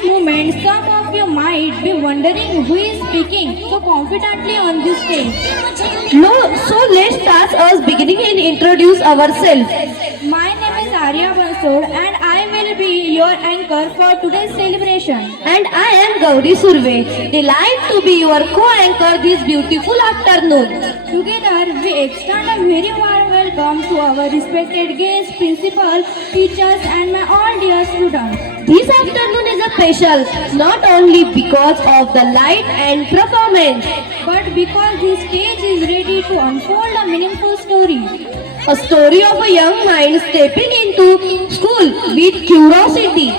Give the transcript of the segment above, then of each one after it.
this moment, some of you might be wondering who is speaking so confidently on this stage. No, so let's start us beginning and introduce ourselves. My name is Arya Bansod and I will be your anchor for today's celebration. And I am Gauri Surve. Delight to be your co-anchor this beautiful afternoon. Together, we extend a very warm welcome to our respected guests, principal, teachers, and my all dear students. This afternoon is a special not only because of the light and performance, But because this stage is ready to unfold a meaningful story. a story of a young mind stepping into school with curiosity.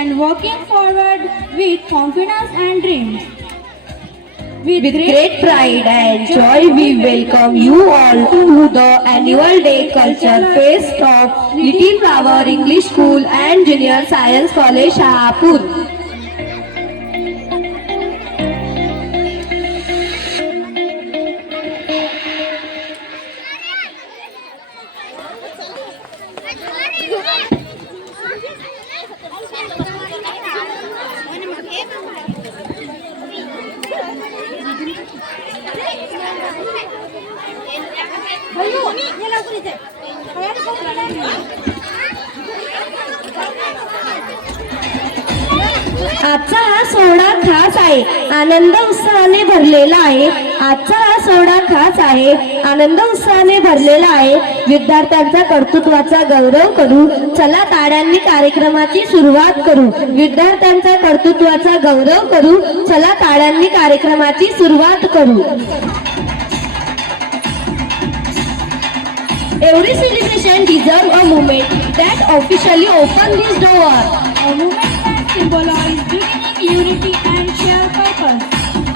And walking forward with confidence and dreams. With great pride and joy, we welcome you all to the annual day culture fest of Little Flower English School and Junior Science College, Shahpur. आजचा हा सोहळा खास आहे, आनंद उत्साहाने भरलेला आहे. आजचा हा सोहळा खास आहे, आनंद उत्साहाने भरलेला आहे. विद्यार्थ्यांचा कर्तृत्वाचा गौरव करू. चला ताड्यांनी कार्यक्रमाची सुरुवात करू. विद्यार्थ्यांचा कर्तृत्वाचा गौरव करू. चला ताड्यांनी कार्यक्रमाची सुरुवात करू. Every celebration deserves a moment that officially opens this door. A movement that symbolizes beginning, unity, and shared purpose.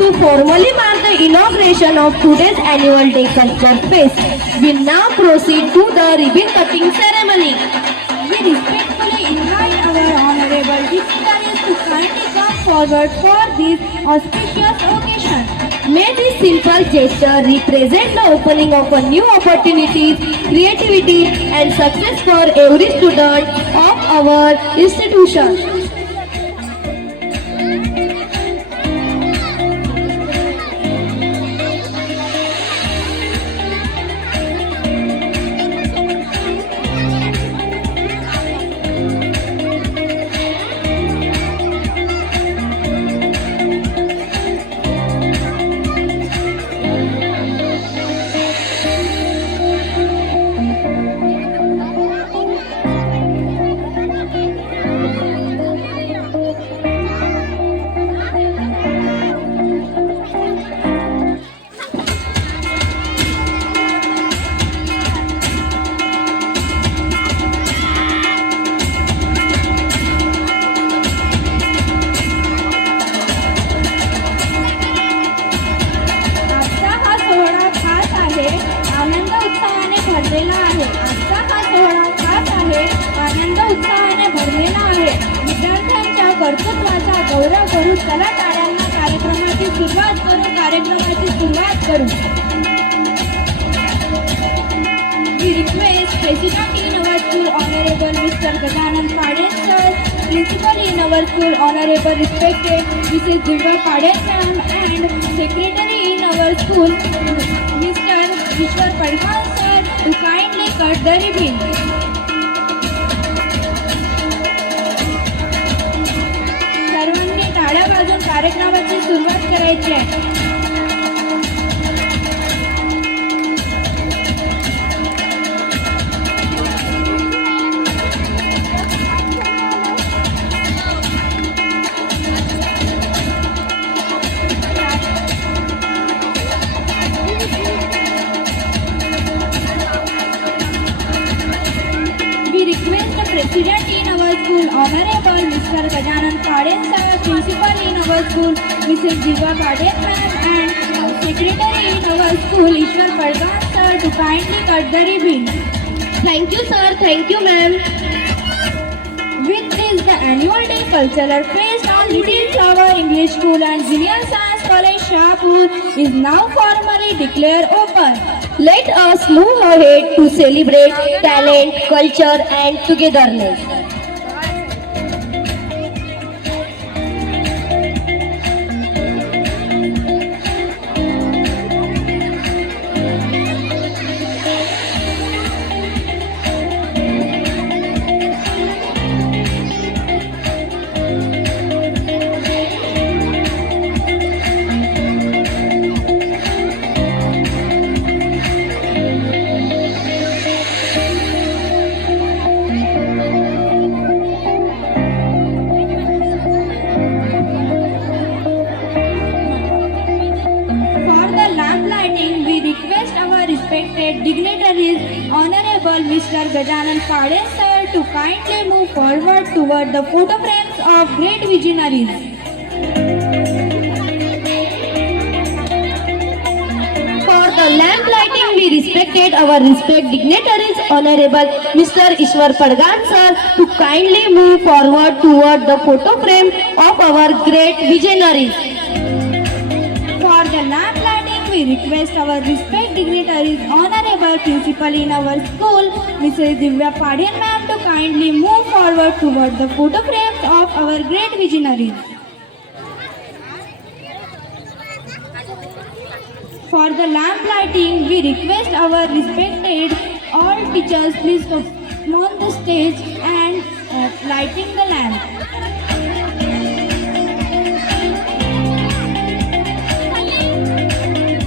To formally mark the inauguration of today's annual day culture fest, we now proceed to the ribbon cutting ceremony. We respectfully invite our honorable dignitaries to kindly come forward for this auspicious occasion. May this simple gesture represent the opening of a new opportunities, creativity, and success for every student of our institution. आजचा हा सोहळा खास आहे, आनंद उत्साहाने भरलेला आहे. आजचा हा सोहळा खास आहे, आनंद उत्साहाने भरलेला आहे. विद्यार्थ्यांच्या कर्तृत्वाचा गौरव करू. चला टाळ्यांना कार्यक्रमाची सुरुवात करू. कार्यक्रमाची सुरुवात करू. We request President in our school, Honorable Mr. Gajanand Paden sir, Principal in our school, Honorable Respected Mrs. Durga Paden ma'am, and Secretary in our school, Mr. Ishwar Padman sir, to kindly cut the ribbon. सर्वांनी टाळ्या वाजवून कार्यक्रमाची सुरुवात करायची आहे. We request the President in our school, Honorable Mr. Gajanand Paden sir, Principal in our school, Mrs. Diva Paden ma'am, and Secretary in our school, Ishwar Padman sir, to kindly cut the ribbon. Thank you, sir. Thank you, ma'am. With this, the annual day cultural fest on Little Flower English School and Junior Science College, Shahpur is now formally declared open. Let us move ahead to celebrate talent, culture, and togetherness. Mr. Gajanan Pade sir to kindly move forward toward the photo frames of great visionaries. For the lamp lighting, we respected our respect dignitaries, Honorable Mr. Ishwar Padgan sir, to kindly move forward toward the photo frame of our great visionaries. For the lamp lighting, we request our respect dignitaries, Honorable Principal in our school, Mrs. Divya Padian ma'am, to kindly move forward toward the photo frames of our great visionaries. For the lamp lighting, we request our respected all teachers please come on the stage and lighting the lamp.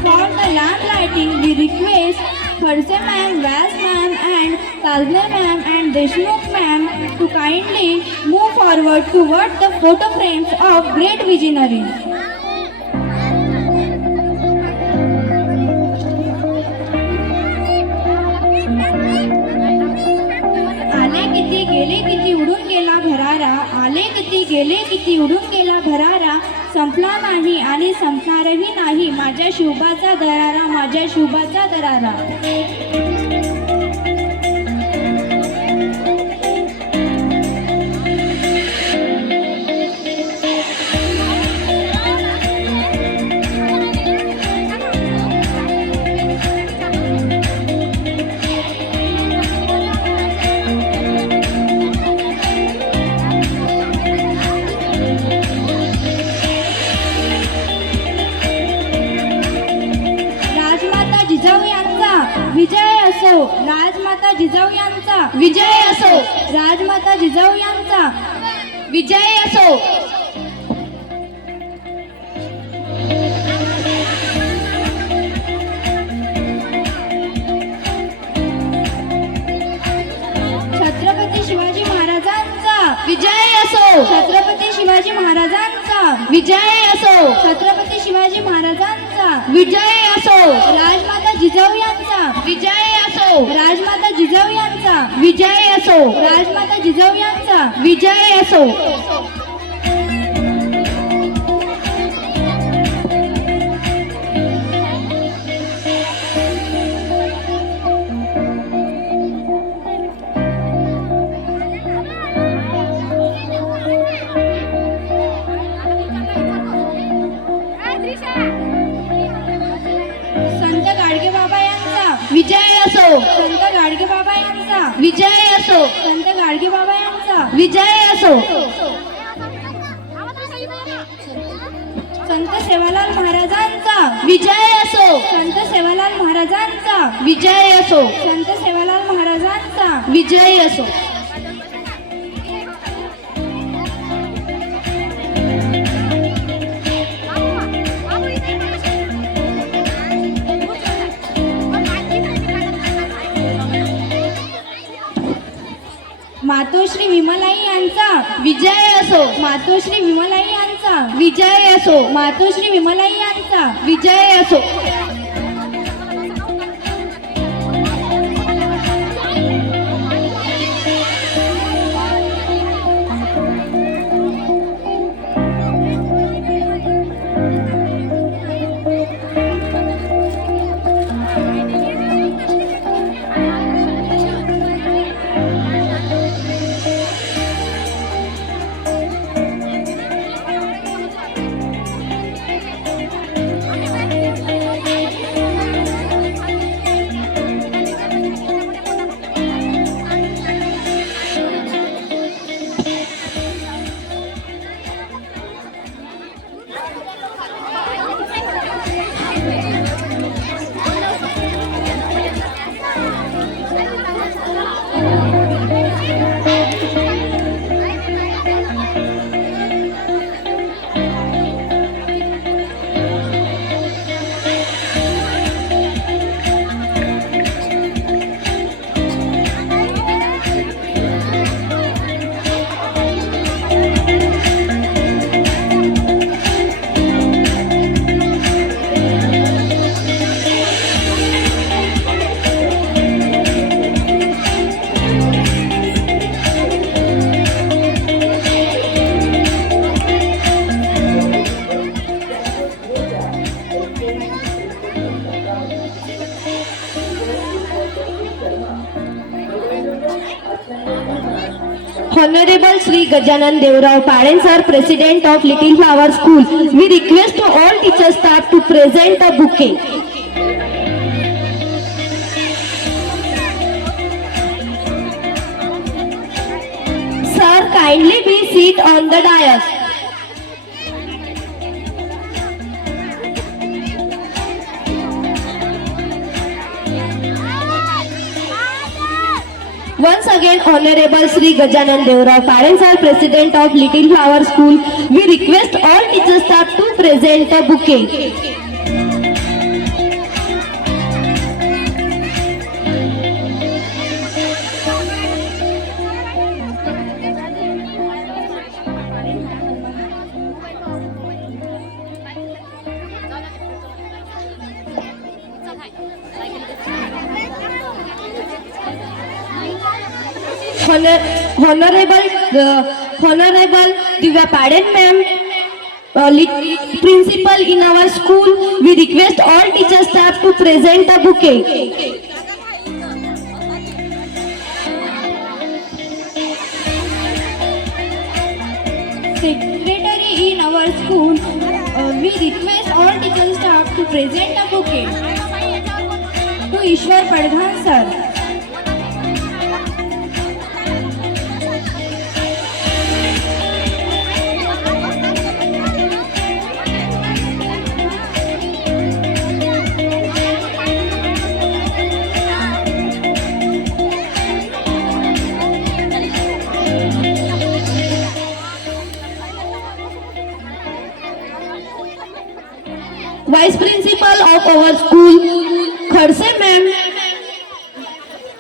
For the lamp lighting, we request Khadse ma'am, Vyas ma'am and Talne ma'am and Deshmukh ma'am to kindly move forward toward the photo frames of great visionaries. आले किती गेले किती उडून गेला भरारा, आले किती गेले किती उडून गेला भरारा, संपला नाही आणि संपणारही नाही माझ्या शुभाचा दरारा, माझ्या शुभाचा दरारा. राजमाता जिजाऊ यांचा विजय असो, राजमाता जिजाऊ यांचा विजय असो, राजमाता जिजाऊ यांचा विजय असो. छत्रपती शिवाजी महाराजांचा विजय असो, छत्रपती शिवाजी महाराजांचा विजय असो, छत्रपती शिवाजी महाराजांचा विजय असो, राजमाता जिजाऊ यांचा विजय असो, राजमाता जिजाऊ यांचा विजय असो, राजमाता जिजाऊ यांचा विजय असो. संत गाडगे बाबा यांचा विजय असो, संत गाडगे बाबा यांचा विजय असो, संत गाडगे बाबा यांचा विजय असो. संत सेवालाल महाराजांचा विजय असो, संत सेवालाल महाराजांचा विजय असो, संत सेवालाल महाराजांचा विजय असो. मातोश्री विमलाई यांचा विजय असो, मातोश्री विमलाई यांचा विजय असो, मातोश्री विमलाई यांचा विजय असो. Sri Gajanan Devrao Paden sir, President of Little Flower School. We request to all teacher staff to present a bouquet. Sir, kindly be seated on the dais. Once again, Honorable Sri Gajanan Devrao Paden sir, President of Little Flower School, we request all teacher staff to present a bouquet. Honorable Divya Paden ma'am, principal in our school, we request all teacher staff to present a bouquet. Secretary in our school, we request all teacher staff to present a bouquet to Ishwar Padhan sir. Vice Principal of our school, Khadse ma'am,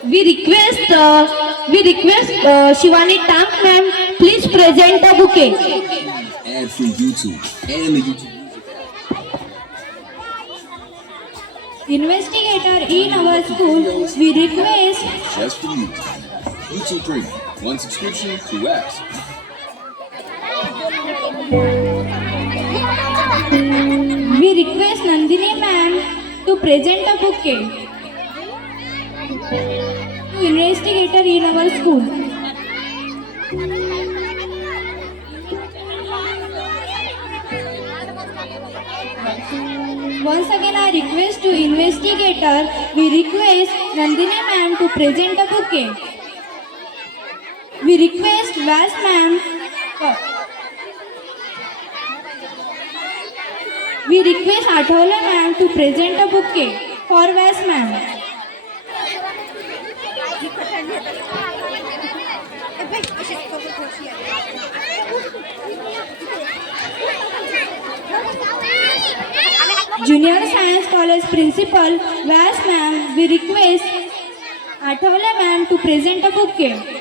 we request Shivani Tank ma'am, please present a bouquet. Ad free YouTube and the YouTube. Investigator in our school, we request Just for you. YouTube Premium. One subscription, 2 apps. we request Nandini ma'am to present a bouquet to investigator in our school. Once again, I request to investigator, we request Nandini ma'am to present a bouquet. We request Vas ma'am. We request Athawale ma'am to present a bouquet for Vas ma'am. Junior Science College Principal Vas ma'am, we request Athawale ma'am to present a bouquet.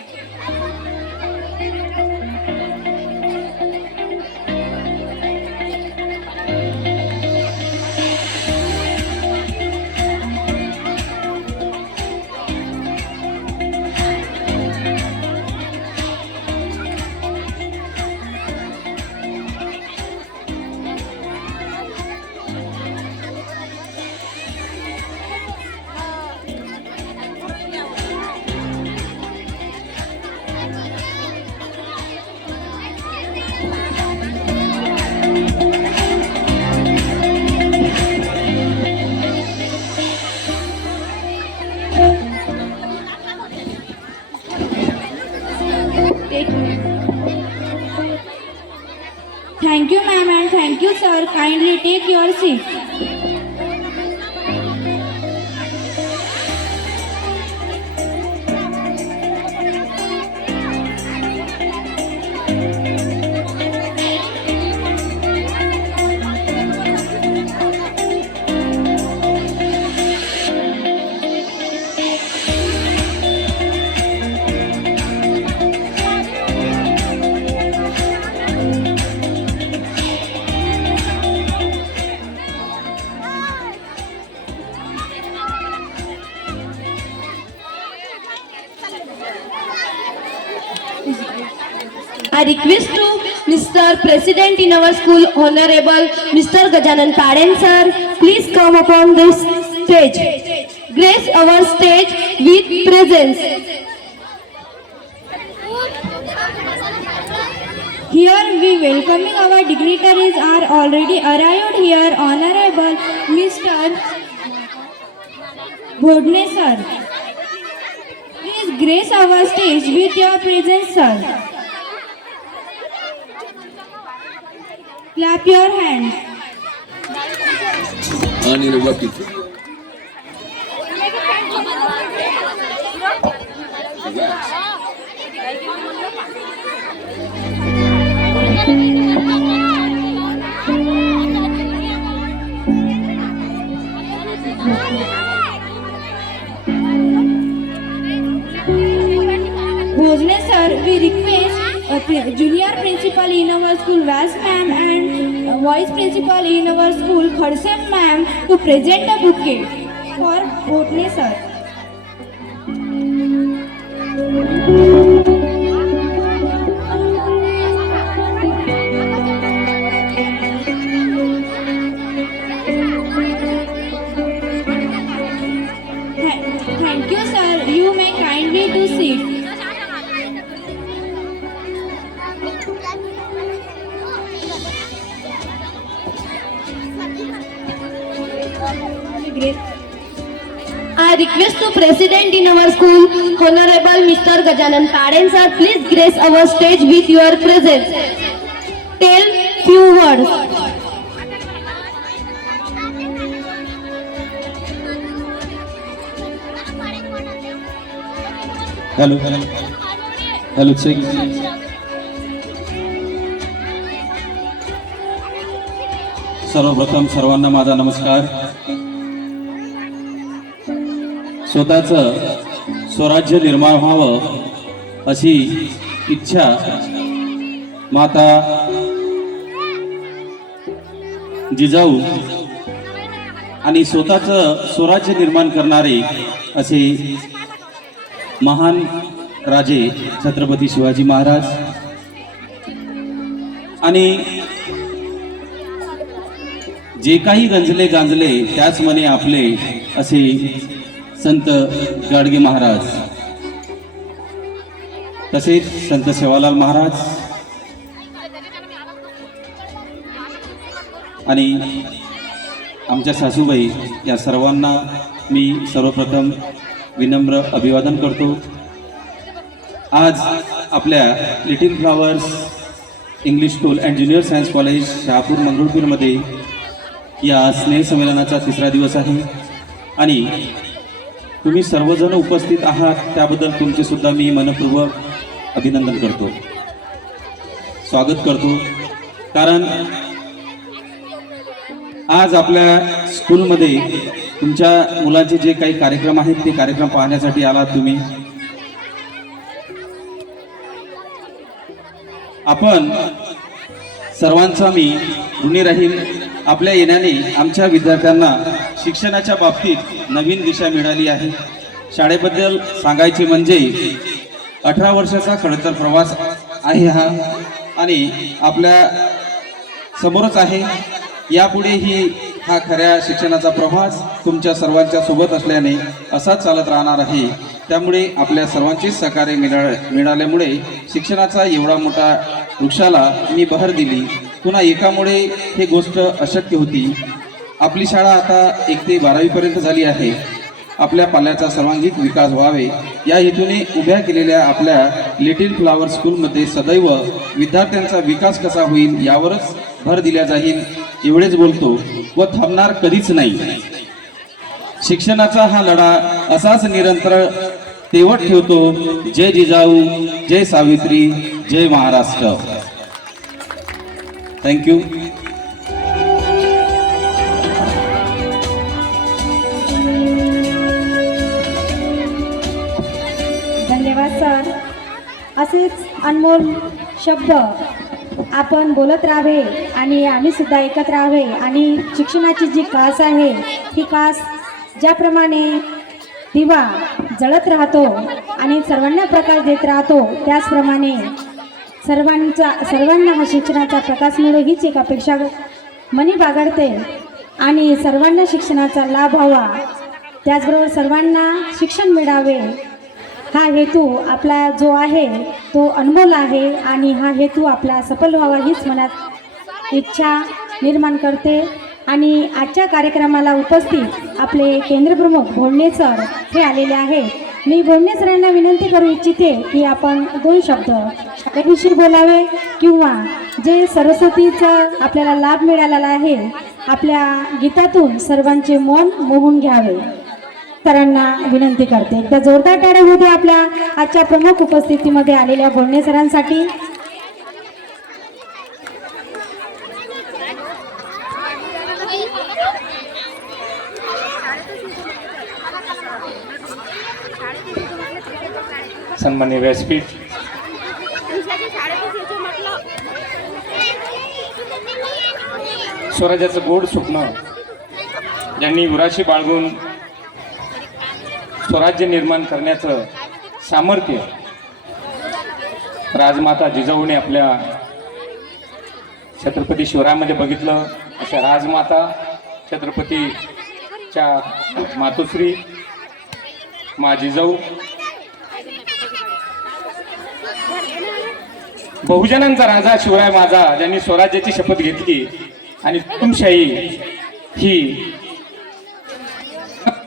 Thank you ma'am and thank you sir. Kindly take your seat. I request to Mr. President in our school, Honorable Mr. Gajanan Paden sir, please come upon this stage. Grace our stage with presence. Here we welcoming our dignitaries are already arrived here. Honorable Mr. Bhodne sir. Please grace our stage with your presence, sir. Clap your hands. Uninterrupted. Relax. Bhojne sir, we request junior principal in our school Vas ma'am and vice principal in our school Khadsem ma'am to present a bouquet for Bhojne sir. Thank you sir, you may kindly to sit. Great. I request to President in our school, Honorable Mr. Gajanan Paden sir, please grace our stage with your presence. Tell few words. Hello, check. सर्वप्रथम सर्वांना माझा नमस्कार. स्वतःचं स्वराज्य निर्माण व्हावं अशी इच्छा माता जिजाऊ आणि स्वतःचं स्वराज्य निर्माण करणारे असे महान राजे छत्रपती शिवाजी महाराज आणि जे काही गंजले गांजले त्याच मने आपले असे संत गाडगे महाराज, तसेच संत सेवालाल महाराज आणि आमच्या सासूबाई या सर्वांना मी सर्वप्रथम विनम्र अभिवादन करतो. आज आपल्या little flowers English school and junior science college Shahapur मंगरुळपीरमध्ये या स्नेहसंमेलनाचा तिसरा दिवस आहे आणि तुम्ही सर्वजण उपस्थित आहात त्याबद्दल तुमचे सुद्धा मी मनपूर्वक अभिनंदन करतो, स्वागत करतो. कारण आज आपल्या स्कूलमध्ये तुमच्या मुलांचे जे काही कार्यक्रम आहेत ते कार्यक्रम पाहण्यासाठी आलात तुम्ही. आपण सर्वांचा मी ऋणी राहील. आपल्या येण्याने आमच्या विद्यार्थ्यांना शिक्षणाच्या बाबतीत नवीन दिशा मिळाली आहे. शाळेबद्दल सांगायचे म्हणजे 18 वर्षाचा खडतर प्रवास आहे हा आणि आपल्या समोरच आहे. यापुढेही हा खऱ्या शिक्षणाचा प्रवास तुमच्या सर्वांच्या सोबत असल्याने असाच चालत राहणार आहे. त्यामुळे आपल्या सर्वांचेच सहकार्य मिळाल्यामुळे शिक्षणाचा एवढा मोठा वृक्षाला मी बहर दिली. पुन्हा एकामुळे ही गोष्ट अशक्य होती. आपली शाळा आता 1 ते 12वी पर्यंत झाली आहे. आपल्या पाल्याचा सर्वांगीण विकास व्हावे या हेतूने उभ्या केलेल्या आपल्या लिटिल फ्लॉवर स्कूलमध्ये सदैव विद्यार्थ्यांचा विकास कसा होईल यावरच भर दिला जाईल. एवढेच बोलतो व थांबणार कधीच नाही. शिक्षणाचा हा लढा असाच निरंतर तेवत ठेवतो. जय जिजाऊ, जय सावित्री, जय महाराष्ट्र. थँक्यू. धन्यवाद सर. असेच अनमोल शब्द आपण बोलत राहावे आणि आम्ही सुद्धा ऐकत राहावे आणि शिक्षणाची जी कास आहे ही कास ज्याप्रमाणे दिवा जळत राहतो आणि सर्वांना प्रकाश देत राहतो त्याचप्रमाणे सर्वांना हा शिक्षणाचा प्रकाश मिळो हीच एक अपेक्षा मनी बागडते आणि सर्वांना शिक्षणाचा लाभ व्हावा, त्याचबरोबर सर्वांना शिक्षण मिळावे हा हेतू आपला जो आहे तो अनमोल आहे आणि हा हेतू आपला सफल व्हावा हीच मनात इच्छा निर्माण करते. आणि आजच्या कार्यक्रमाला उपस्थित आपले केंद्रप्रमुख भोंडणे सर हे आलेले आहेत. मी भोंडणे सरांना विनंती करू इच्छिते की आपण 2 शब्द शाळेविषयी बोलावे किंवा जे सरस्वतीचा आपल्याला लाभ मिळालेला आहे आपल्या गीतातून सर्वांचे मन मोहून घ्यावे. सरांना विनंती करते. एकदा जोरदार टाळ्या होऊ द्या आपल्या आजच्या प्रमुख उपस्थितीमध्ये आलेल्या भोंडणे सरांसाठी. सन्माननीय व्यासपीठ, स्वराज्याचं गोड स्वप्न ज्यांनी उराशी बाळगून स्वराज्य निर्माण करण्याचं सामर्थ्य राजमाता जिजाऊने आपल्या छत्रपती शिवरायामध्ये बघितलं. अशा राजमाता छत्रपतीच्या मातोश्री मा जिजाऊ बहुजनांचा राजा शिवराय माझा ज्यांनी स्वराज्याची शपथ घेतली आणि हुकुमशाही ही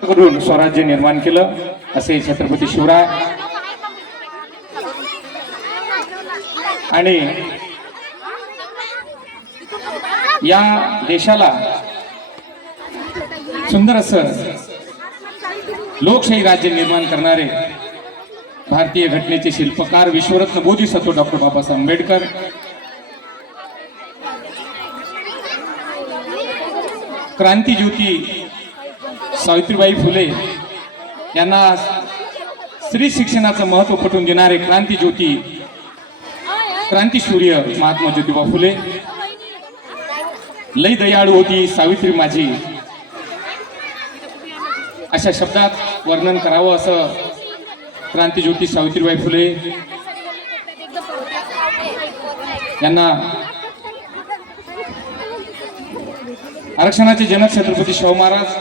करून स्वराज्य निर्माण केलं असे छत्रपती शिवराय. आणि या देशाला सुंदर असं लोकशाही राज्य निर्माण करणारे भारतीय घटनेचे शिल्पकार विश्वरत्न बोधिसत्व डॉक्टर बाबासाहेब आंबेडकर, क्रांतिज्योती सावित्रीबाई फुले यांना स्त्री शिक्षणाचं महत्त्व पटवून देणारे क्रांतिज्योती क्रांतिसूर्य महात्मा ज्योतिबा फुले. लई दयाळू होती सावित्री माझी अशा शब्दात वर्णन करावं असं क्रांतिज्योती सावित्रीबाई फुले यांना आरक्षणाचे जनक छत्रपती शाहू महाराज,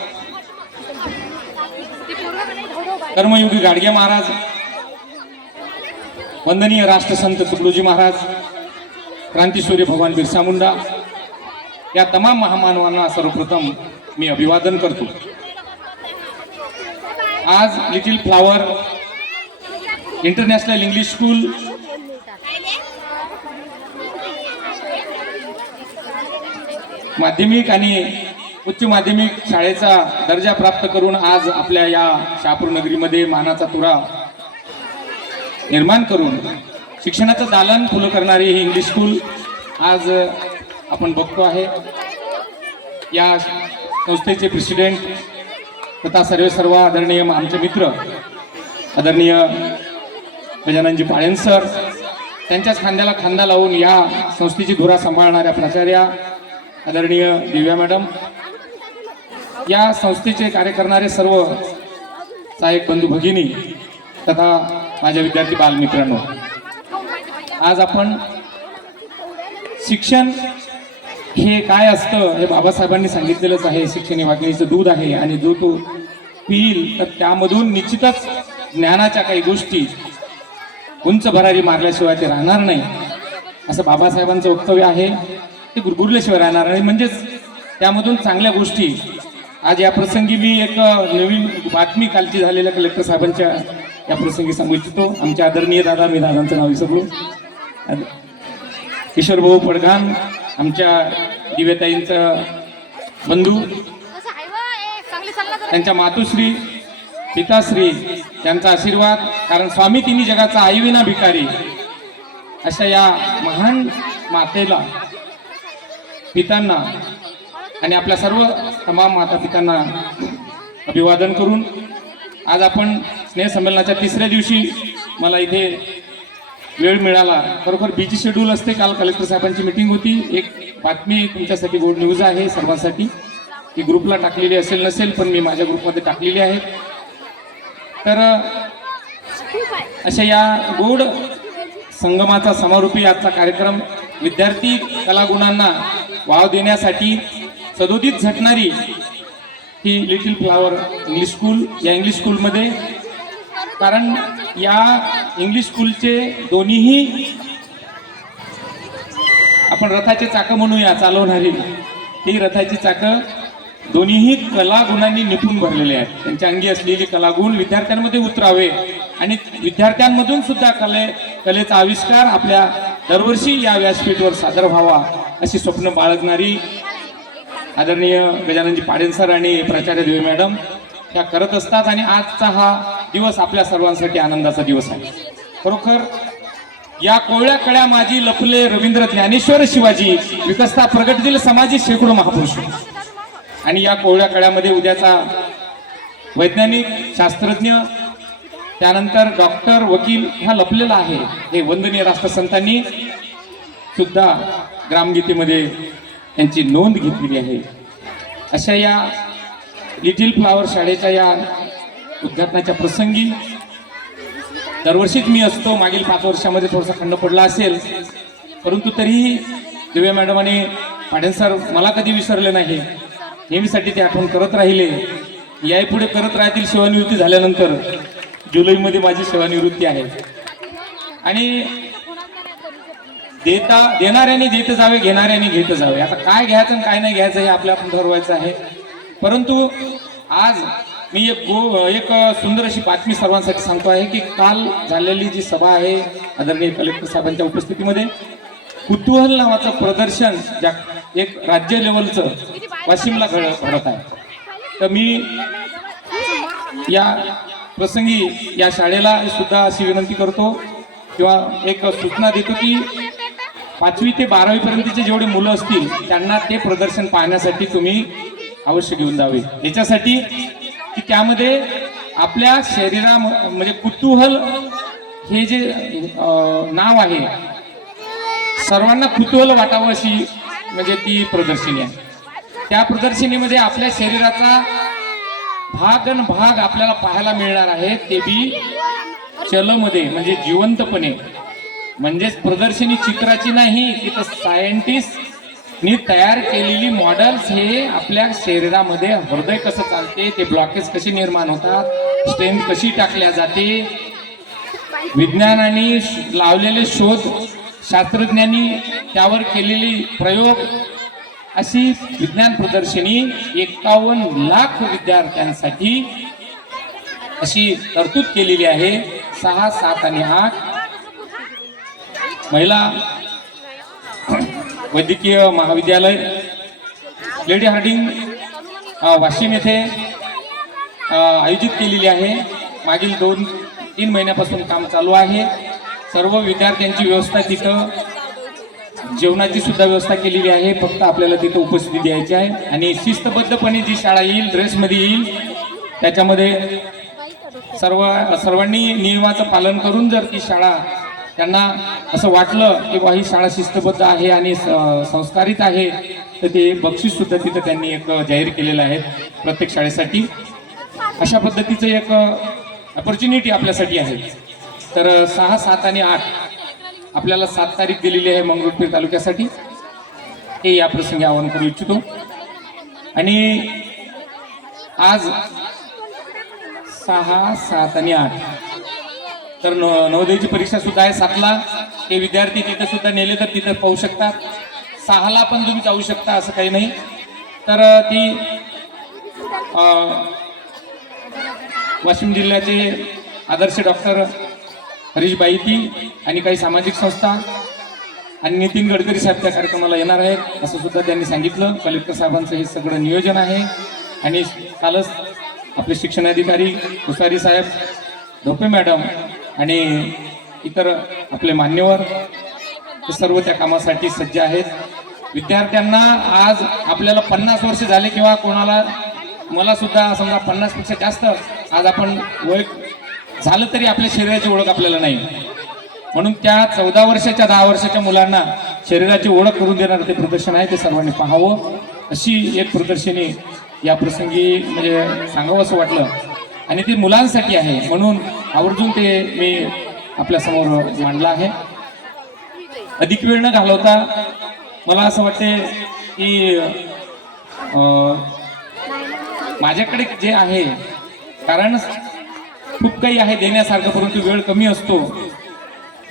कर्मयोगी गाडगे महाराज, वंदनीय राष्ट्रसंत तुकडोजी महाराज, क्रांतिसूर्य भगवान बिरसा मुंडा या तमाम महामानवांना सर्वप्रथम मी अभिवादन करतो. आज little flower international English school माध्यमिक आणि उच्च माध्यमिक शाळेचा दर्जा प्राप्त करून आज आपल्या या शहापूर नगरीमध्ये मानाचा तुरा निर्माण करून शिक्षणाचं दालन फुलं करणारी ही इंग्लिश स्कूल आज आपण बघतो आहे. या संस्थेचे प्रेसिडेंट तथा सर्व आदरणीय आमचे मित्र आदरणीय गजाननजी पाळेन सर, त्यांच्याच खांद्याला खांदा लावून या संस्थेची धुरा सांभाळणाऱ्या प्राचार्या आदरणीय दिव्या मॅडम, या संस्थेचे कार्य करणारे सर्व सहाय्यक बंधू भगिनी तथा माझ्या विद्यार्थी बालमित्रांनो, आज आपण शिक्षण हे काय असतं हे बाबासाहेबांनी सांगितलेलंच आहे. शिक्षण हे वाघिणीचं दूध आहे आणि जो तो पिईल तर त्यामधून निश्चितच ज्ञानाच्या काही गोष्टी उंच भरारी मारल्याशिवाय ते राहणार नाही असं बाबासाहेबांचं वक्तव्य आहे. ते गुरगुरल्याशिवाय राहणार नाही, म्हणजेच त्यामधून चांगल्या गोष्टी. आज या प्रसंगी मी एक नवीन बातमी कालची झालेल्या कलेक्टर साहेबांच्या या प्रसंगी सांगू इच्छितो. आमचे आदरणीय दादा, मी दादांचं नाव विसरलो, किशोर भाऊ पडघान, आमच्या दिव्यताईंचं बंधू, त्यांच्या मातोश्री पिताश्री त्यांचा आशीर्वाद, कारण स्वामी तिन्ही जगाचा आईविना भिकारी अशा या महान मातेला, पितांना आणि आपल्या सर्व तमाम माता पितांना अभिवादन करून आज आपण स्नेहसंमेलनाच्या 3ऱ्या दिवशी मला इथे वेळ मिळाला. खरोखर बिजी शेड्यूल असते. काल कलेक्टर साहेबांची मीटिंग होती. एक बातमी तुमच्यासाठी गोड न्यूज आहे सर्वांसाठी, ती ग्रुपला टाकलेली असेल नसेल पण मी माझ्या ग्रुपमध्ये टाकलेली आहे. तर अशा या गोड संगमाचा समारोपी आजचा कार्यक्रम विद्यार्थी कलागुणांना वाव देण्यासाठी सदोदित झटणारी ही लिटिल फ्लावर इंग्लिश स्कूल, या इंग्लिश स्कूलमध्ये कारण या इंग्लिश स्कूलचे दोन्हीही आपण रथाचे चाकं म्हणूया चालवणारी, ती रथाची चाकं दोन्हीही कलागुणांनी निपुण भरलेले आहेत. त्यांच्या अंगी असलेली कलागुण विद्यार्थ्यांमध्ये उतरावे आणि विद्यार्थ्यांमधून सुद्धा कलेचा आविष्कार आपल्या दरवर्षी या व्यासपीठावर सादर व्हावा अशी स्वप्न बाळगणारी आदरणीय गजाननजी पाडेल सर आणि प्राचार्य देवे मॅडम ह्या करत असतात. आणि आजचा हा दिवस आपल्या सर्वांसाठी आनंदाचा दिवस आहे. खरोखर या कोवळ्या कळ्या माझी लपले रवींद्र ज्ञानेश्वर शिवाजी, विकसता प्रगटतील समाजी शेकडो महापुरुष. आणि या कोवळ्या कळ्यामध्ये उद्याचा वैज्ञानिक, शास्त्रज्ञ, त्यानंतर डॉक्टर, वकील हा लपलेला आहे. हे वंदनीय राष्ट्रसंतांनी सुद्धा ग्रामगीतेमध्ये त्यांची नोंद घेतलेली आहे. अशा या लिटिल फ्लावर शाळेच्या या उद्घाटनाच्या प्रसंगी दरवर्षीच मी असतो. मागील 5 वर्षामध्ये थोडासा खंड पडला असेल, परंतु तरीही दिव्या मॅडम आणि पाटील सर मला कधी विसरले नाही. नेहमीसाठी ते आठवण करत राहिले. यापुढे करत राहतील. सेवानिवृत्ती झाल्यानंतर जुलैमध्ये माझी सेवानिवृत्ती आहे. आणि देणाऱ्याने देत जावे, घेणाऱ्याने घेत जावे. आता काय घ्यायचं आणि काय नाही घ्यायचं हे आपल्या आपण ठरवायचं आहे. परंतु आज मी एक सुंदर अशी बातमी सर्वांसाठी सांगतो आहे की काल झालेली जी सभा आहे आदरणीय कलेक्टर साहेबांच्या उपस्थितीमध्ये कुतूहल नावाचं प्रदर्शन ज्या एक राज्य लेवलचं वाशिमला घडत आहे. तर मी या प्रसंगी या शाळेला सुद्धा अशी विनंती करतो किंवा एक सूचना देतो की 5वी ते 12वी पर्यंतचे जेवढे मुलं असतील त्यांना ते प्रदर्शन पाहण्यासाठी तुम्ही अवश्य घेऊन जावे. याच्यासाठी की त्यामध्ये आपल्या शरीरा म्हणजे कुतूहल हे जे नाव आहे, सर्वांना कुतूहल वाटावं अशी म्हणजे ती प्रदर्शनी आहे. त्या प्रदर्शनीमध्ये आपल्या शरीराचा भाग आपल्याला पाहायला मिळणार आहे, ते बी चलमध्ये म्हणजे जिवंतपणे. म्हणजेच प्रदर्शनी चित्राची नाही, तिथं सायंटिस्टनी तयार केलेली मॉडेल्स हे आपल्या शरीरामध्ये हृदय कसं चालते, ते ब्लॉकेज कसे निर्माण होतात, स्टेम कशी टाकल्या जाते, विज्ञानाने लावलेले शोध, शास्त्रज्ञांनी त्यावर केलेली प्रयोग, अशी विज्ञान प्रदर्शनी 51 लाख विद्यार्थ्यांसाठी अशी तरतूद केलेली आहे. 6, 7 आणि 8 महिला वैद्यकीय महाविद्यालय लेडी हार्डिंग वाशिम येथे आयोजित केलेली आहे. मागील 2-3 महिन्यापासून काम चालू आहे. सर्व विद्यार्थ्यांची व्यवस्था तिथं, जेवणाची सुद्धा व्यवस्था केलेली आहे. फक्त आपल्याला तिथं उपस्थिती द्यायची आहे आणि शिस्तबद्धपणे जी शाळा येईल, ड्रेसमध्ये येईल, त्याच्यामध्ये सर्वांनी नियमाचं पालन करून जर ती शाळा त्यांना असं वाटलं की बा ही शाळा शिस्तबद्ध आहे आणि संस्कारित आहे, तर ते बक्षीस सुद्धा तिथं त्यांनी एक जाहीर केलेलं आहे प्रत्येक शाळेसाठी. अशा पद्धतीचं एक ऑपॉर्च्युनिटी आपल्यासाठी आहे. तर 6, 7 आणि 8 आपल्याला 7 तारीख दिलेली आहे मंगरुळपीर तालुक्यासाठी. हे या प्रसंगी आवाहन करू इच्छितो. आणि आज 6, 7 आणि 8 तर नवोदयची परीक्षा सुद्धा आहे 7ला. ते विद्यार्थी तिथे सुद्धा नेले तर तिथे पाहू शकतात. 6ला पण तुम्ही जाऊ शकता, असं काही नाही. तर ती वाशिम जिल्ह्याचे आदर्श डॉक्टर हरीश बाईती आणि काही सामाजिक संस्था आणि नितीन गडकरी साहेब त्या कार्यक्रमाला येणार आहेत असं सुद्धा त्यांनी सांगितलं. कलेक्टर साहेबांचं हे सगळं नियोजन आहे. आणि कालच आपले शिक्षणाधिकारी कुसारी साहेब, ढोपे मॅडम आणि इतर आपले मान्यवर हे सर्व त्या कामासाठी सज्ज आहेत. विद्यार्थ्यांना आज आपल्याला 50 वर्ष झाले किंवा कोणाला, मला सुद्धा समजा 50पेक्षा जास्त आज आपण वय झालं तरी आपल्या शरीराची ओळख आपल्याला नाही. म्हणून त्या 14 वर्षाच्या 10 वर्षाच्या मुलांना शरीराची ओळख करून देणारं ते प्रदर्शन आहे, ते सर्वांनी पाहावं. अशी एक प्रदर्शनी या प्रसंगी म्हणजे सांगावं असं वाटलं. आणि ते मुलांसाठी आहे म्हणून आवर्जून ते मी आपल्यासमोर मांडलं आहे. अधिक वेळ न घालवता मला असं वाटते की माझ्याकडे जे आहे, कारण खूप काही आहे देण्यासारखं, परंतु वेळ कमी असतो.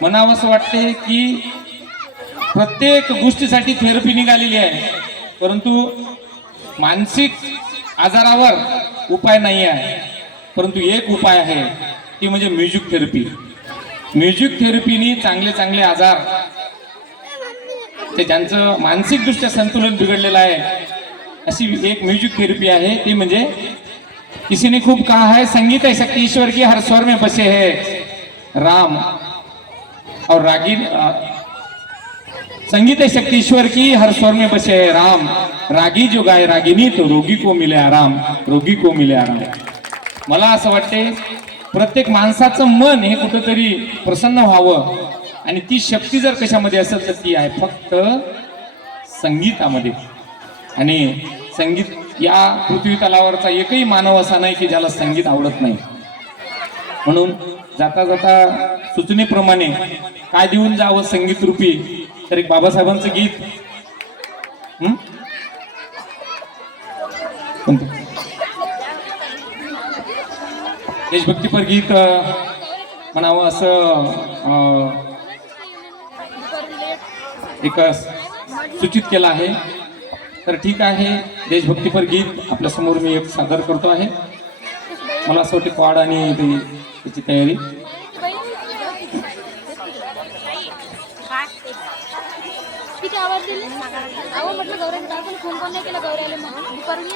म्हणावं असं वाटते की प्रत्येक गोष्टीसाठी थेरपी निघालेली आहे, परंतु मानसिक आजारावर उपाय नाही आहे. परंतु एक उपाय आहे, ती म्हणजे म्युझिक थेरपी. म्युझिक थेरपीने चांगले चांगले आजार, ते ज्यांचं मानसिकदृष्ट्या संतुलन बिघडलेलं आहे, अशी एक म्यूजिक थेरेपी है. ती म्हणजे किसी ने खूब कहा है, संगीत है शक्ति ईश्वर की, हर स्वर में बसे है राम. और रागिनी, संगीत है शक्ति ईश्वर की, हर स्वर में बसे है राम. रागी जो गाय रागिनी, तो रोगी को मिले आराम, रोगी को मिले आराम. मला असं वाटते प्रत्येक माणसाचं मन हे कुठंतरी प्रसन्न व्हावं, आणि ती शक्ती जर कशामध्ये असेल तर ती आहे फक्त संगीतामध्ये. आणि संगीत या पृथ्वी तलावरचा एकही मानव असा नाही की ज्याला संगीत आवडत नाही. म्हणून जाता जाता सूचनेप्रमाणे काय देऊन जावं संगीत रूपी, तर एक बाबासाहेबांचं गीत कोणतं? देशभक्तीपर गीत म्हणावं असं एक सूचित केलं आहे. तर ठीक आहे, देशभक्तीपर गीत आपल्या समोर मी एक सादर करतो आहे. मला असं वाटतं कॉड आणि त्याची तयारी. किती आवाज दिले अहो म्हटलं गौऱ्याने काय पण फोन नाही केला गौऱ्याला म्हणून दुपारून या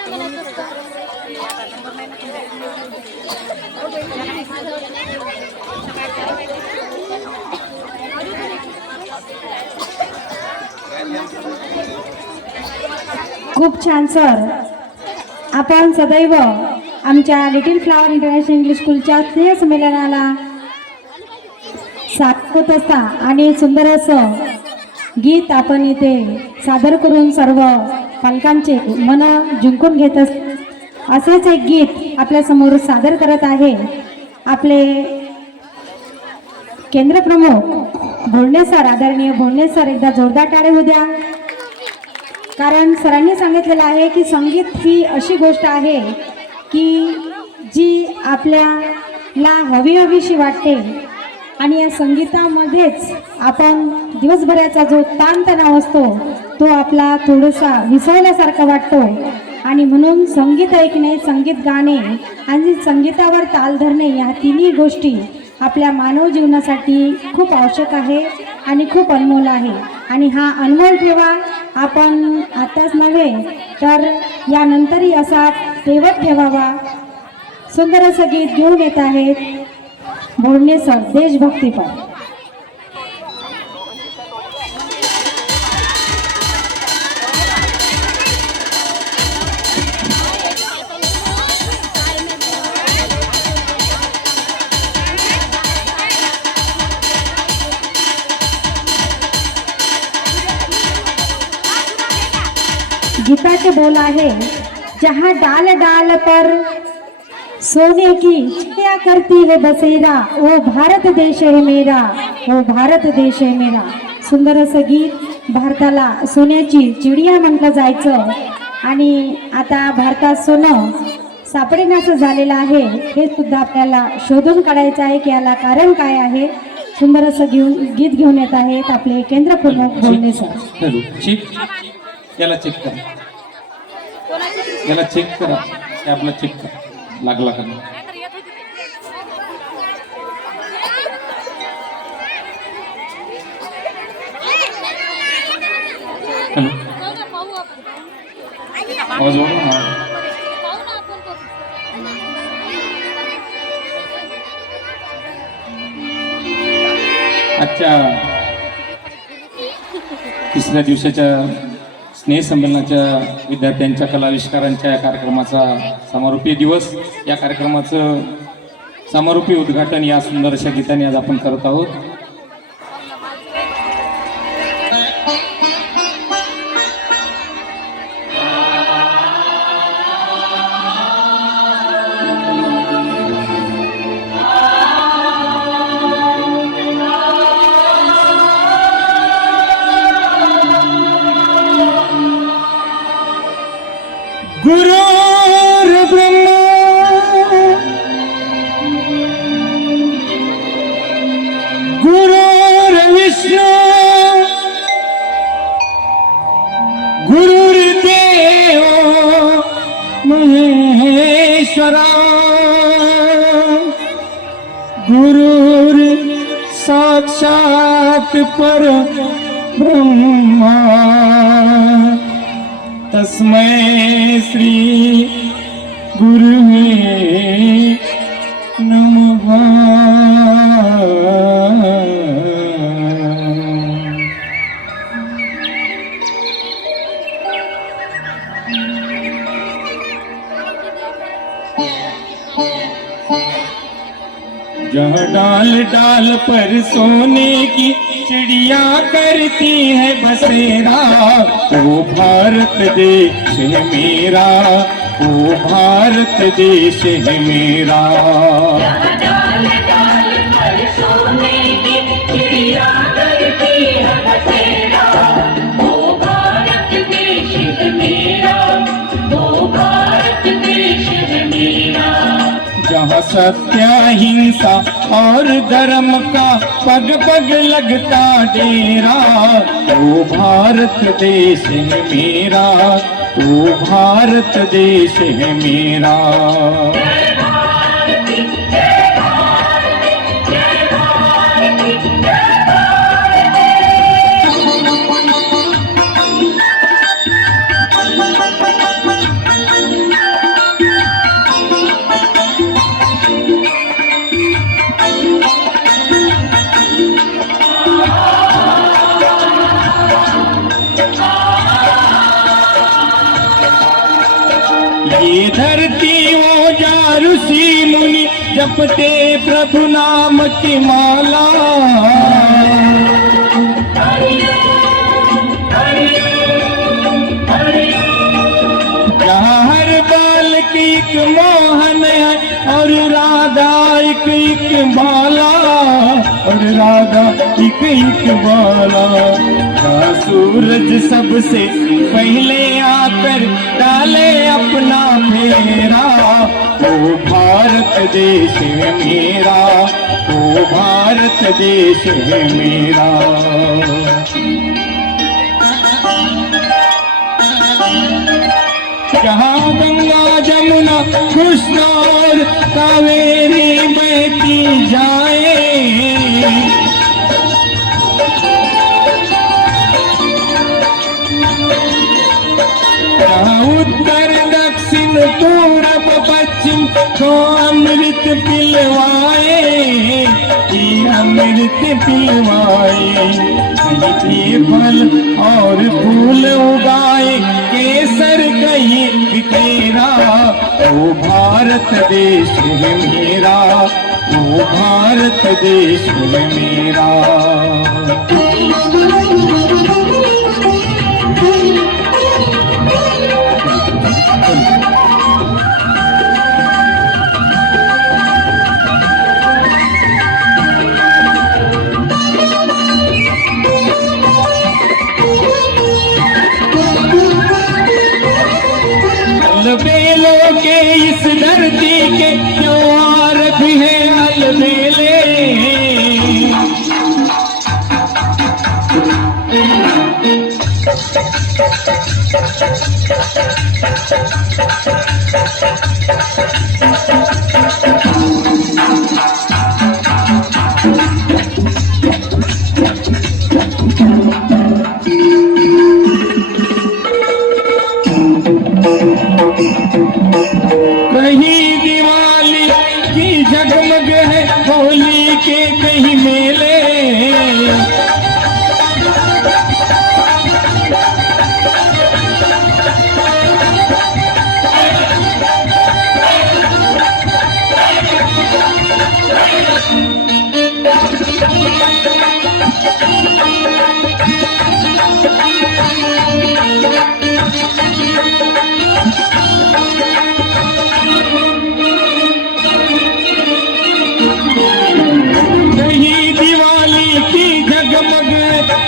खूप छान सर. आपण सदैव आमच्या लिटिल फ्लावर इंटरनॅशनल इंग्लिश स्कूलच्या स्नेहसंमेलनाला साथ होत असता आणि सुंदर असं गीत आपण इथे सादर करून सर्व पालकांचे मन जिंकून घेत असेच एक गीत आपल्या समोर सादर करत आहे आपले केंद्र प्रमुख भोंडे सर. आदरणीय भोंडे सर, एकदा जोरदार टाळे होऊ द्या. कारण सरांनी सांगितलेलं आहे की संगीत ही अशी गोष्ट आहे की जी आपल्याला हवीशी वाटते, आणि या संगीतामध्येच आपण दिवसभराचा जो ताणतणाव असतो तो आपला थोडासा विसरल्यासारखा वाटतो. आणि म्हणून संगीत ऐकणे, संगीत गाणे आणि संगीतावर ताल धरणे या तिन्ही गोष्टी आपल्या मानव जीवनासाठी खूप आवश्यक आहे आणि खूप अनमोल आहे. आणि हा अनमोल ठेवा आपण आताच नव्हे तर यानंतरही असा ठेवत ठेवावा. सुंदर असं गीत घेऊन येत आहेत भोंडे सर, देशभक्तीपर. गीता के बोल आहे, जहाँ डाल डाल पर सोने की चिड़िया करती है बसेरा, वो भारत देश है मेरा, वो भारत देश है मेरा. सुंदर असं गीत. भारताला सोन्याची चिडिया म्हटलं जायचं, आणि आता भारतात सोनं सापडेनासं झालेलं आहे. हे सुद्धा आपल्याला शोधून काढायचं आहे की याला कारण काय आहे. सुंदर असं गीत घेऊन येत आहेत आपले केंद्र प्रमुख भोंडे सर. याला चेक करा, याला चेक करा, आपला चेक करा लागला का नाही. आवाज वाढव ना. आजच्या तिसऱ्या दिवसाच्या स्नेहसंमेलनाच्या विद्यार्थ्यांच्या कलाविष्कारांच्या कार्यक्रमाचा समारोपीय दिवस. या कार्यक्रमाचं समारोपीय उद्घाटन या सुंदर अशा गीताने आज आपण करत आहोत. गुरुर्ब्रह्मा गुरुर्देव महेश्वरा गुरुर् साक्षात पर ब्रह्मा तस्मै श्री गुरुवे नमः। जहाँ डाल डाल पर सोने की चिड़िया करती है बसेरा, वो भारत देश है मेरा, वो भारत देश है मेरा। जहाँ सत्य हिंसा और धर्म का पग पग लगता डेरा, वो भारत देश है मेरा, वो भारत देश है मेरा। ये धरती वो जा ऋषि मुनि जपते प्रभु नाम की माला, जहाँ हर बालक एक मोहन है और राधा एक बाला, और राधा एक बाला। जहाँ सूरज सबसे पहले आकर डाले अपना फेरा, वो भारत देश है मेरा, वो भारत देश है मेरा। जहाँ गंगा जमुना कृष्णा और कावेरी बहती जाए, जहाँ उत्तर दक्षिण पूरब पश्चिम को अमृत पिलवाए, ये अमृत पिलवाए। कहीं फल और फूल उगाए, केसर कहीं बिखेरा, वो भारत देश है मेरा, वो भारत देश है मेरा। बेलों के इस धरती के त्योहार भी है अलबेले, कहीं दिवाली की जगमग है, होली के कहीं मेले,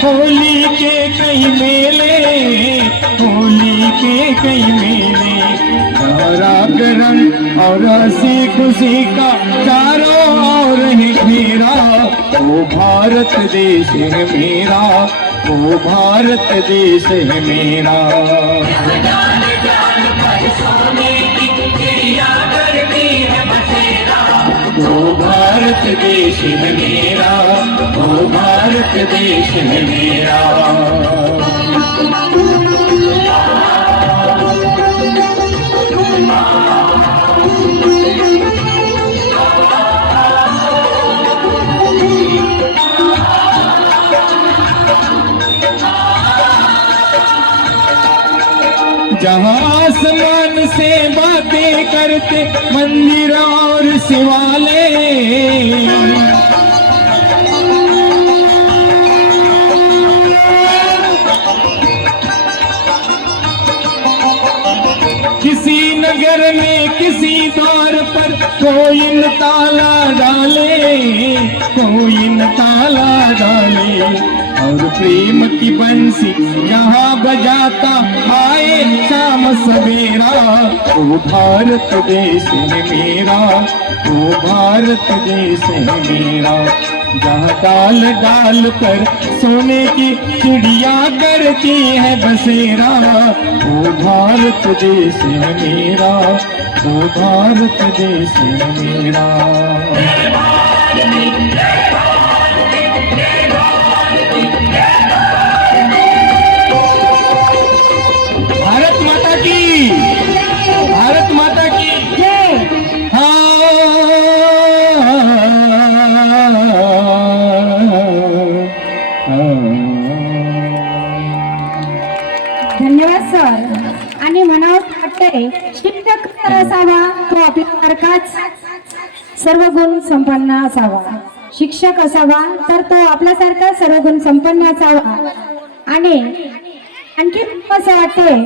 होली के कई मेले, होली के कई मेले। राग रंग और हंसी खुशी का चारों ओर है घेरा, वो भारत देश है मेरा, ओ भारत देश है मेरा। ओ भारत देश है मेरा, ओ भारत देश है मेरा। जहाँ आसमान से बातें करते मंदिर और शिवालय, किसी नगर में किसी द्वार पर कोई न ताला डाले, कोई न ताला डाले, और प्रेम की बंसी यहाँ बजाता आए शाम सवेरा। ओ भारत देश है मेरा, ओ भारत देश है मेरा। जहाँ डाल डाल पर सोने की चिड़िया करती है बसेरा। ओ भारत देश है मेरा, ओ भारत देश है मेरा। भारत माता की, भारत माता की जय। धन्यवाद सर. आणि म्हणावं वाटतंय शिक्षक तर असावा तो आपल्यासारखाच सर्व गुण संपन्न असावा. शिक्षक असावा तर तो आपल्यासारखा सर्व गुण संपन्न असावा. आणि आणखी असं वाटतंय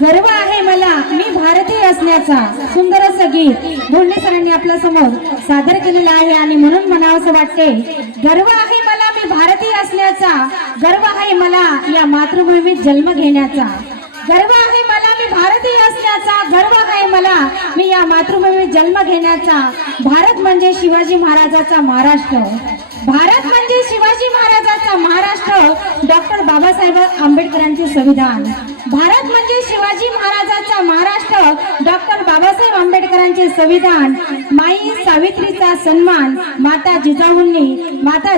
गर्व आहे मला मी भारतीय असण्याचा. सुंदर असं गीत भोंडे सरांनी आपल्या समोर सादर केलेलं आहे आणि म्हणून म्हणावं असं वाटते गर्व आहे मला मी भारतीय असण्याचा. गर्व आहे मला या मातृभूमीत जन्म घेण्याचा. गर्व आहे मला मी भारतीय असण्याचा. गर्व आहे मला मी या मातृभूमीत जन्म घेण्याचा. भारत म्हणजे शिवाजी महाराजाचा महाराष्ट्र. भारत म्हणजे शिवाजी महाराजाचा महाराष्ट्र. डॉक्टर बाबासाहेब आंबेडकरांचे संविधान. भारत म्हणजे शिवाजी महाराजाचा महाराष्ट्र. डॉक्टर बाबासाहेब आंबेडकरांचे संविधान. माई सावित्रीचा सन्मान माता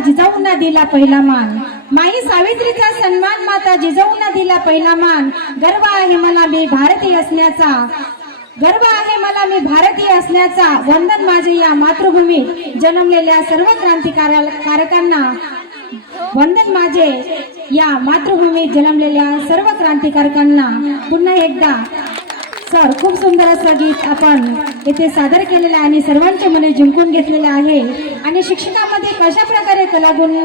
जिजाऊंना दिला पहिला मान. माई सावित्रीचा सन्मान माता जिजाऊंना दिला पहिला मान. गर्व आहे मला मी भारतीय असण्याचा. गर्व आहे मला मी भारतीय असण्याचा. वंदन माझे या मातृभूमीत जन्मलेल्या सर्व क्रांतिकारकांना. वंदन माझे या मातृभूमीत जन्मलेल्या सर्व क्रांतिकारकांना. पुन्हा एकदा सर खूप सुंदर असं गीत आपण इथे सादर केलेलं आहे आणि सर्वांचे मने जिंकून घेतलेले आहे. आणि शिक्षणामध्ये कशा प्रकारे कलागुण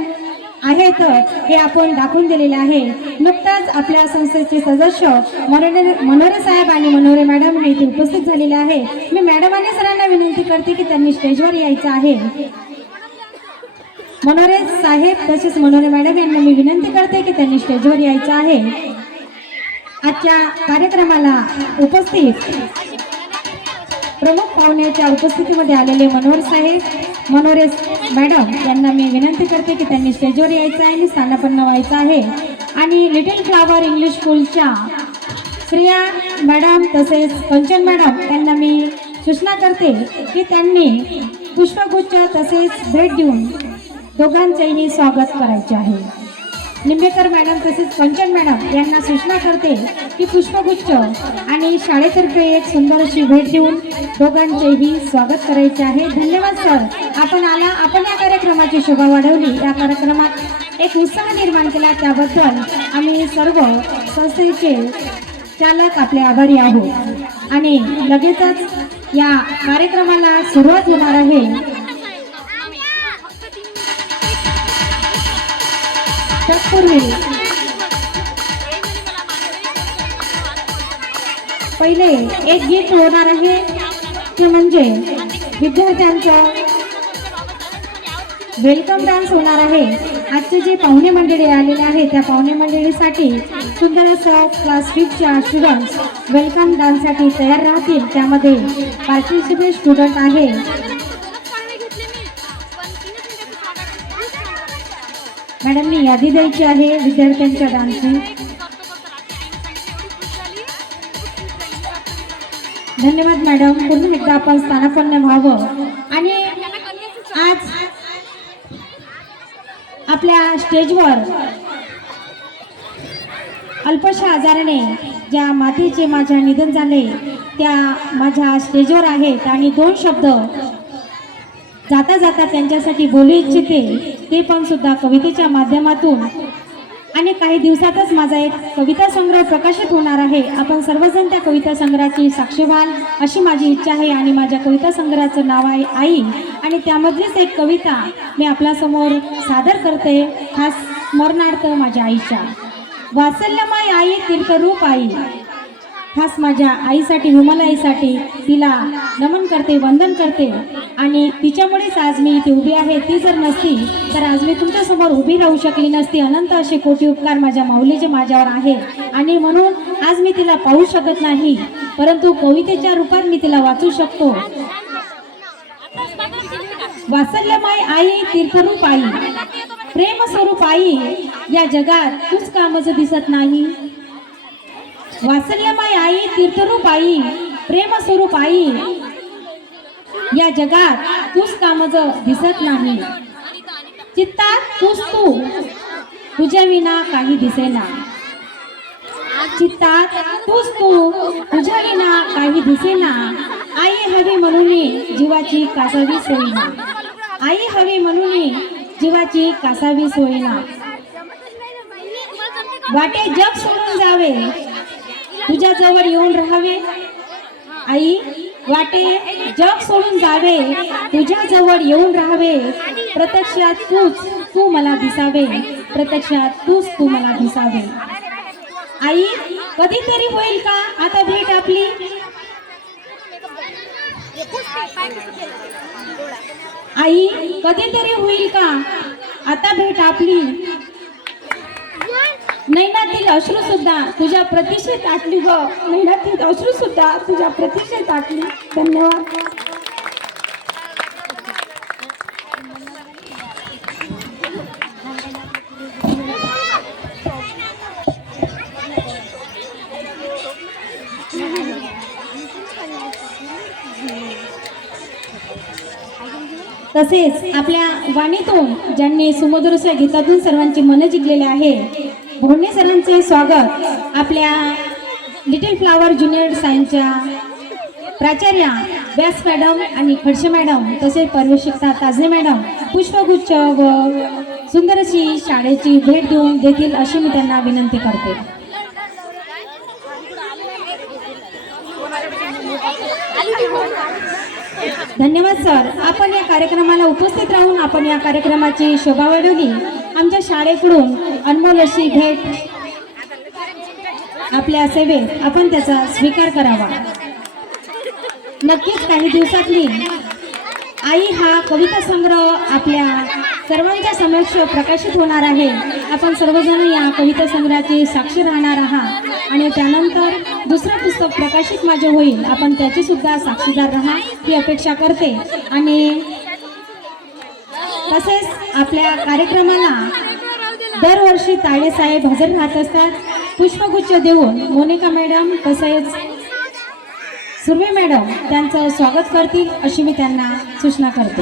आहेत हे आपण दाखवून दिलेले आहे. नुकताच आपल्या संस्थेचे सदस्य मनोरे साहेब आणि मनोरे मॅडम इथे उपस्थित झालेले आहे. मी मॅडम आणि सरांना विनंती करते की त्यांनी स्टेजवर यायचं आहे. मनोरे साहेब तसेच मनोरे मॅडम यांना मी विनंती करते की त्यांनी स्टेजवर यायचं आहे. आजच्या कार्यक्रमाला उपस्थित प्रमुख पाहुण्याच्या उपस्थितीमध्ये आलेले मनोहर साहेब मनोरे मॅडम यांना मी विनंती करते की त्यांनी स्टेजवर यायचं आहे आणि स्थानापन्न व्हायचं आहे. आणि लिटिल फ्लावर इंग्लिश स्कूलच्या श्रेया मॅडम तसेच कंचन मॅडम यांना मी सूचना करते की त्यांनी पुष्पगुच्छ तसेच भेट देऊन दोघांचेही स्वागत करायचे आहे. निंबेकर मॅडम तसेच कंचन मॅडम यांना सूचना करते की पुष्पगुच्छ आणि शाळेतर्फे एक सुंदर अशी भेट देऊन दोघांचेही स्वागत करायचे आहे. धन्यवाद सर. आपण या कार्यक्रमाची शोभा वाढवली. या कार्यक्रमात एक उत्साह निर्माण केला त्याबद्दल आम्ही सर्व संस्थेचे चालक आपले आभारी आहोत. आणि लगेचच या कार्यक्रमाला सुरुवात होणार आहे. तत्पूर्वी पहिले एक गीत होणार आहे ते म्हणजे विद्यार्थ्यांचं वेलकम डान्स होणार आहे. आजचे जे पाहुणे मंडळी आलेले आहे त्या पाहुणे मंडळीसाठी सुंदर असं क्लास 5च्या स्टुडंट्स वेलकम डान्ससाठी तयार राहतील. त्यामध्ये पार्टिसिपेट स्टुडंट आहे मॅडमनी यादी द्यायची आहे विद्यार्थ्यांच्या डान्सची. धन्यवाद मॅडम. पुन्हा एकदा आपण स्थानापन्न व्हावं. आणि आज आपल्या स्टेजवर अल्पशा आजाराने ज्या मातेचे माझ्या निधन झाले त्या माझ्या स्टेजवर आहेत आणि 2 शब्द जाता जाता त्यांच्यासाठी बोलू इच्छिते, ते पण सुद्धा कवितेच्या माध्यमातून. आणि काही दिवसातच माझा एक कविता संग्रह प्रकाशित होणार आहे. आपण सर्वजण त्या कविता संग्रहाची साक्षी व्हाल अशी माझी इच्छा आहे. आणि माझ्या कविता संग्रहाचं नाव आहे आई. आणि त्यामधलीच एक कविता मी आपल्यासमोर सादर करते, खास स्मरणार्थ माझ्या आईच्या. वात्सल्यमय आई, तीर्थरूप आई, खास माझ्या आईसाठी, विमलाईसाठी तिला नमन करते, वंदन करते. आणि तिच्यामुळेच आज मी इथे उभी आहे. ती जर नसती तर आज मी तुमच्यासमोर उभी राहू शकली नसती. अनंत असे कोटी उपकार माझ्या माऊलीचे माझ्यावर आहे. आणि म्हणून आज मी तिला पाहू शकत नाही, परंतु कवितेच्या रूपात मी तिला वाचू शकतो. वात्सल्यमय आई, तीर्थरूप आई, प्रेम स्वरूप आई, या जगात तूच का मज दिसत नाही. वात्सल्यमय आई, तीर्थरूप आई, प्रेम स्वरूप आई, या जगात तूच का मज दिसत नाही. चित्तात तूच तू, तुझ्या विना काही दिसेना. चित्तात तूच तू, तुझ्या विना काही दिसेना. आई हवी म्हणून जीवाची कासावी सोयीना. आई हवी म्हणून जीवाची कासावी सोयीना. वाटे जग सोडून जावे, तुझ्या जवळ येऊन राहावे. आई वाटे जग सोडून जावे, तुझ्या जवळ येऊन राहावे. प्रत्यक्षात तू मला दिसावे. प्रत्यक्षात तू मला दिसावे. आई कधीतरी होईल का आता भेट आपली. आई कधीतरी होईल का आता भेट आपली. नैनातील अश्रू सुद्धा तुझ्या प्रतीक्षेत आटली ग. नैनातील अश्रू सुद्धा तुझ्या प्रतीक्षेत आटली. धन्यवाद. तसेच आपल्या वाणीतून ज्यांनी सुमधुर गीतातून सर्वांची मन जिंकलेले आहे, भोंडे सरांचे स्वागत. आपल्या लिटिल फ्लावर ज्युनियर सायन्सच्या प्राचार्या व्यास मॅडम आणि खडसे मॅडम, तसेच पर्यवेक्षिका ताजने मॅडम पुष्पगुच्छ व सुंदर अशी शाळेची भेट देतील अशी मी त्यांना विनंती करते. धन्यवाद सर. आपण या कार्यक्रमाला उपस्थित राहून आपण या कार्यक्रमाची शोभा वाढवली. आमच्या शाळेकडून अनमोल अशी भेट आपल्या सेवेत आपण त्याचा स्वीकार करावा. नक्कीच काही दिवसातली आई हा कविता संग्रह आपल्या सर्वांच्या समक्ष प्रकाशित होणार आहे. आपण सर्वजण या कविता संग्रहाची साक्षी राहणार आहात. आणि त्यानंतर दुसरं पुस्तक प्रकाशित माझे होईल, आपण त्याची सुद्धा साक्षीदार राहा ही अपेक्षा करते. आणि तसेच आपल्या कार्यक्रमाला दरवर्षी ताळे साहेब हजर राहत असतात. पुष्पगुच्छ देऊन मोनिका मॅडम तसेच सुर्वे मॅडम त्यांचं स्वागत करतील अशी मी त्यांना सूचना करते.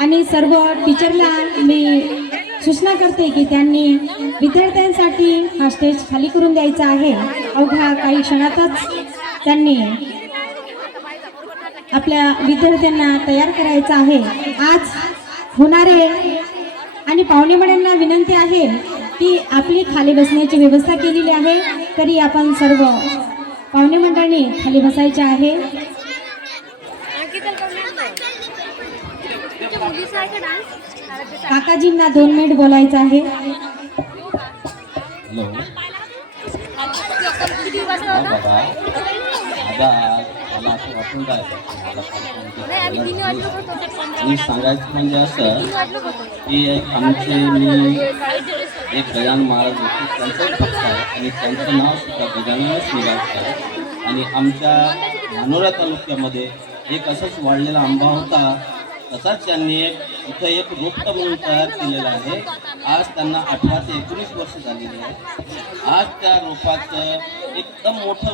आणि सर्व टीचरला मी सूचना करते की त्यांनी विद्यार्थ्यांसाठी हा स्टेज खाली करून द्यायचा आहे. अवघ्या काही क्षणातच त्यांनी आपल्या विद्यार्थ्यांना तयार करायचं आहे. आज होणारे आणि पाहुणे मंडळींना विनंती आहे की आपली खाली बसण्याची व्यवस्था केलेली आहे, तरी आपण सर्व पाहुणे मंडळी खाली बसायचे आहे. काकाजींना 2 मिनिट बोलायचं आहे. हॅलो. मला असं वाटून राहिलं मला नाही आम्ही 3 वाजलो होतो आणि सांगायचं म्हणजे असं 3 वाजलो होतो की आमचे मी एक गजानन महाराज होते त्यांचं भक्त आहे आणि त्यांचं नाव सुद्धा गजाननच निघालं आहे आणि आमच्या धानोरा तालुक्यामध्ये एक असंच वाढलेला आंबा होता तसाच त्यांनी इथं एक रोपट म्हणून तयार केलेलं आहे आज त्यांना 18 ते 19 वर्ष झालेली आहे आज त्या रोपाचं एकदम मोठं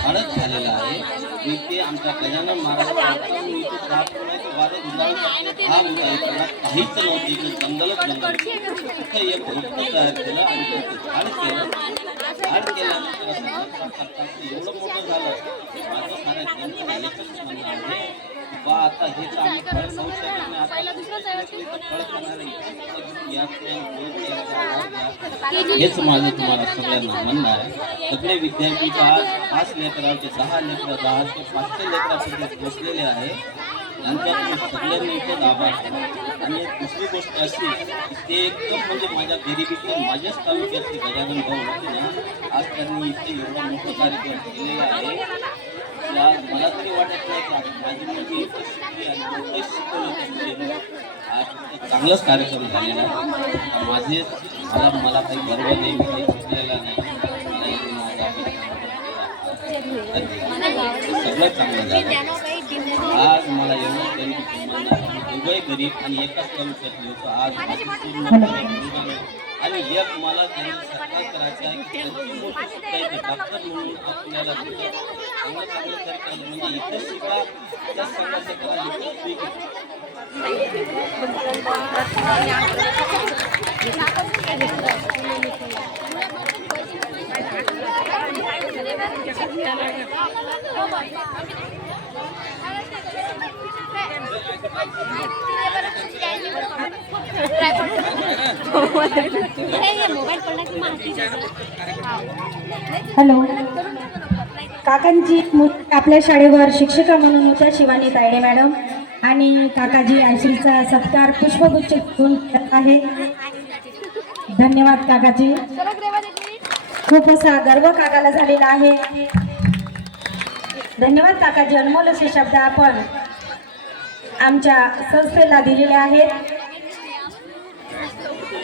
झाडच झालेलं आहे आणि ते आमच्या गजानन महाराज हा मुलगा इकडं काहीच नव्हतं इकडे जंगलच जंगल इथं एक रोपट तयार केलं आणि झाड केल्यानंतर एवढं मोठं झालं माझं साऱ्या एकच म्हणणं आहे बा आता हेच आम्ही फळ खाऊ शकत नाही फळ खाणार हेच माझं तुम्हाला सगळ्यांना म्हणणं आहे सगळे विद्यापीठ आज 5 लेकराचे 10 लेकरं 10 ते 500 लेकरापर्यंत बसलेले आहे यांच्याकडे सगळ्यांनी इथं आभार आणि दुसरी गोष्ट अशी की ते एकदम म्हणजे माझ्या गरिबीतून माझ्याच तालुक्यातले गजानन भाऊ होते ना आज त्यांनी इथे एवढा मोठा कार्यक्रम केलेला आहे मला तरी वाटत नाही की माझी मुलगी इथं शिकली आणि मोठं शिकवलं त्यांनी आज चांगलाच कार्यक्रम झालेला आहे मला काही गर्व नाही मी काही शिकलेला नाही सगळं चांगलं झालं आज मला एवढं गरीब दोघंही गरीब आणि एकाच तालुक्यात लोक आज आणि एक मला त्यांनी सरकार करायचं आहे की त्यांची मोठी सुद्धा इथे डॉक्टर म्हणून आपल्याला चांगलं चांगलं करता येईल म्हणजे इथं शिका त्याच सांगायचं करा इथं हॅलो काकांची मुलगी आपल्या शाळेवर शिक्षिका म्हणून होत्या शिवानी तायडे मॅडम आणि काकाजी आयश्रीचा सत्कार पुष्पगुच्छ घेऊन करत आहे धन्यवाद काकाजी खूप असा गर्व काकाला झालेला आहे धन्यवाद काकाजी अनमोल असे शब्द आपण आमच्या संस्थेला दिलेले आहेत